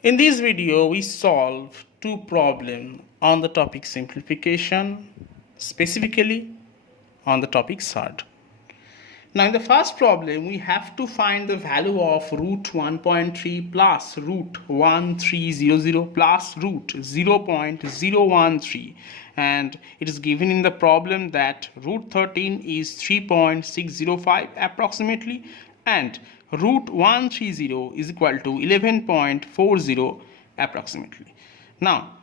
In this video, we solve two problems on the topic simplification, specifically on the topic SARD. Now, in the first problem, we have to find the value of root 1.3 plus root 1300 plus root 0.013, and it is given in the problem that root 13 is 3.605 approximately, and root 130 is equal to 11.40 approximately. Now,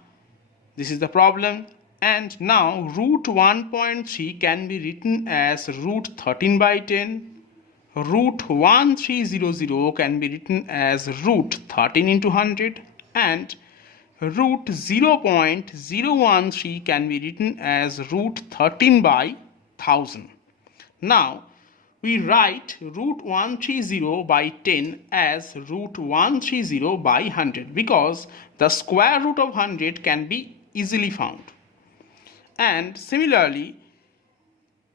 this is the problem, and now root 1.3 can be written as root 13 by 10. Root 1300 can be written as root 13 into 100, and root 0.013 can be written as root 13 by 1000. Now, we write root 130 by 10 as root 130 by 100 because the square root of 100 can be easily found. And similarly,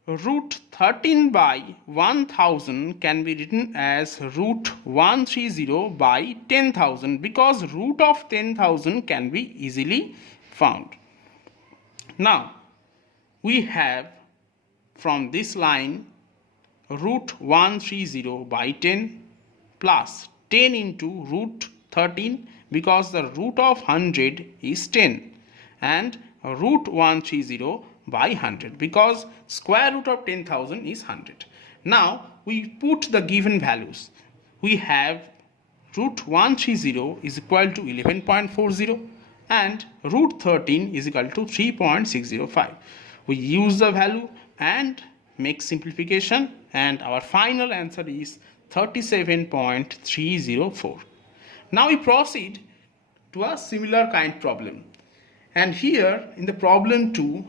root 13 by 1000 can be written as root 130 by 10,000 because root of 10,000 can be easily found. Now, we have from this line root 130 by 10 plus 10 into root 13 because the root of 100 is 10, and root 130 by 100 because square root of 10,000 is 100. Now we put the given values. We have root 130 is equal to 11.40 and root 13 is equal to 3.605. We use the value and make simplification, and our final answer is 37.304. Now we proceed to a similar kind problem. And here in the problem 2,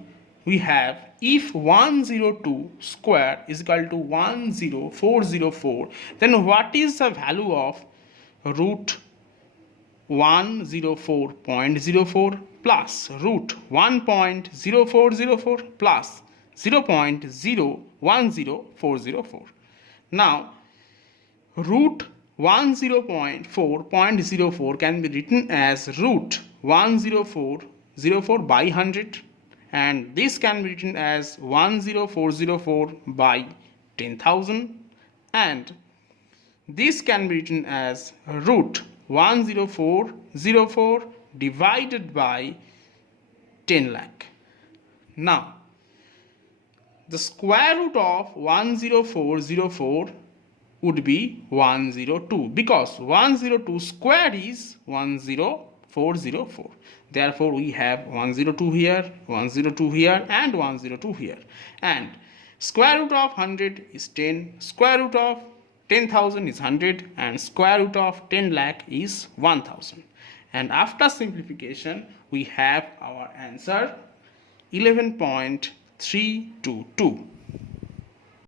we have if 102 square is equal to 10404, then what is the value of root 104.04 plus root 1.0404 plus 0.010404. Now, root 104.04 can be written as root 10404 by 100, and this can be written as 10404 by 10,000, and this can be written as root 10404 divided by 10 lakh. Now, the square root of 10404 would be 102 because 102 square is 10404. Therefore, we have 102 here, 102 here, and 102 here. And square root of 100 is 10, square root of 10,000 is 100, and square root of 10 lakh is 1000. And after simplification, we have our answer 11.322.